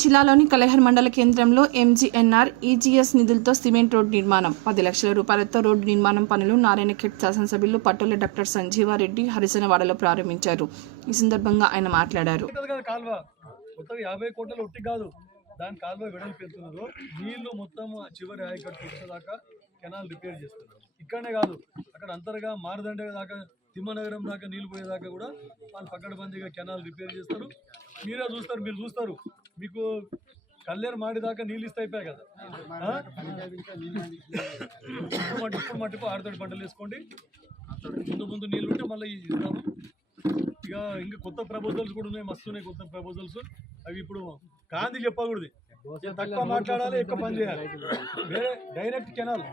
జిల్లాలోని కలెహర్ మండల కేంద్రంలో ఎంజీఎన్ఆర్ ఈజీఎస్ నిధులతో సిమెంట్ రోడ్డు నిర్మాణం 10 లక్షల రూపాయలతో రోడ్డు నిర్మాణం పనులు నారాయణఖేడ్ శాసనసభ్యులు పట్టొల డాక్టర్ సంజీవారెడ్డి హరిజనవాడలో ప్రారంభించారు. ఈ సందర్భంగా ఆయన మాట్లాడారు. దాని కాలువ వెడల్పెడుతున్నారు, నీళ్లు మొత్తం చివరి ఆయకట్టు వచ్చేదాకా కెనాల్ రిపేర్ చేస్తున్నారు. ఇక్కడనే కాదు, అక్కడ అంతర్గా మారదండ దాకా తిమ్మనగరం దాకా నీళ్ళు పోయేదాకా కూడా వాళ్ళు పక్కడబందీగా కెనాల్ రిపేర్ చేస్తారు. మీరే చూస్తారు, మీరు చూస్తారు, మీకు కల్లేరు మాడి దాకా నీళ్ళు ఇస్తే అయిపోయాయి కదా. ఇప్పుడు మట్టుకు ఆరుతడి పంటలు వేసుకోండి, ముందు నీళ్ళు ఉంటే మళ్ళీ ఇస్తాము. ఇక ఇంకా కొత్త ప్రపోజల్స్ కూడా ఉన్నాయి, మస్తు ఉన్నాయి కొత్త ప్రపోజల్స్. అవి ఇప్పుడు కాంతి చెప్పకూడదు, తక్కువ మాట్లాడాలి, ఎక్కువ పని చేయాలి. వేరే డైరెక్ట్ కెనాల్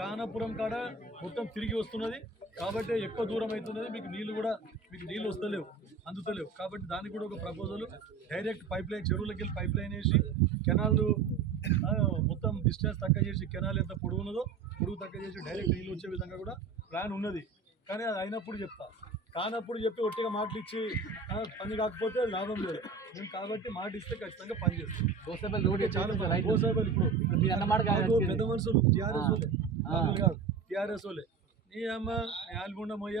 కానాపురం కాడ మొత్తం తిరిగి వస్తున్నది కాబట్టి ఎక్కువ దూరం అవుతున్నది, మీకు నీళ్ళు వస్తలేవు, అందుతలేవు. కాబట్టి దానికి కూడా ఒక ప్రపోజల్, డైరెక్ట్ పైప్ లైన్, చెరువులకి వెళ్ళి పైప్ లైన్ వేసి కెనాల్ మొత్తం డిస్టెన్స్ తక్కువ చేసి, కెనాల్ ఎంత పొడుగున్నదో పొడుగు తక్కువ చేసి డైరెక్ట్ నీళ్ళు వచ్చే విధంగా కూడా ప్లాన్ ఉన్నది. కానీ అది అయినప్పుడు చెప్తా, కానప్పుడు చెప్పి ఒట్టిగా మాటలు ఇచ్చి పని కాకపోతే లాభం లేదు. మేము కాబట్టి మాట ఇస్తే ఖచ్చితంగా పని చేస్తాం. చాలా ఇప్పుడు పెద్ద మనుషులు టీఆర్ఎస్ వాళ్ళే నీ అమ్మ ఆల్గుండ మొయ్య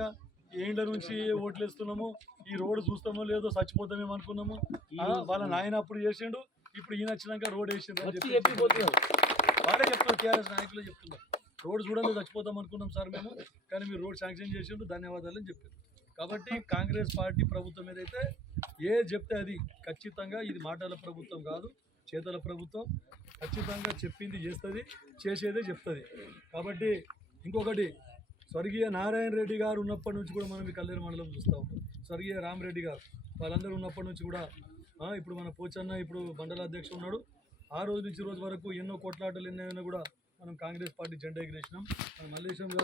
ఏండ్ల నుంచి ఓట్లు వేస్తున్నాము, ఈ రోడ్డు చూస్తామో లేదో చచ్చిపోతామేమో అనుకున్నాము. వాళ్ళ నాయన అప్పుడు చేసిండు, ఇప్పుడు ఈయన వచ్చినాక రోడ్ వేసిండు అని చెప్పిపోతున్నారు. వాళ్ళే చెప్తున్నారు, టీఆర్ఎస్ నాయకులే చెప్తున్నారు, రోడ్డు చూడండి చచ్చిపోతాం అనుకున్నాం సార్ మేము, కానీ మీరు రోడ్ శాంక్షన్ చేసిండు, ధన్యవాదాలు అని చెప్పారు. కాబట్టి కాంగ్రెస్ పార్టీ ప్రభుత్వం ఏదైతే చెప్తే అది ఖచ్చితంగా, ఇది మాటల ప్రభుత్వం కాదు, చేతల ప్రభుత్వం. ఖచ్చితంగా చెప్పింది చేస్తుంది, చేసేదే చెప్తుంది. కాబట్టి ఇంకొకటి, స్వర్గీయ నారాయణ రెడ్డి గారు ఉన్నప్పటి నుంచి కూడా మనం ఈ కల్లేరు మండలం చూస్తూ ఉంటాం. స్వర్గీయ రామరెడ్డి గారు వాళ్ళందరూ ఉన్నప్పటి నుంచి కూడా, ఇప్పుడు మన పోచన్న ఇప్పుడు మండల అధ్యక్షుడు ఉన్నాడు, ఆ రోజు నుంచి రోజు వరకు ఎన్నో కొట్లాటలు ఎన్నైనా కూడా మనం కాంగ్రెస్ పార్టీ జెండా ఎగిరేసినాం. మన మల్లేశం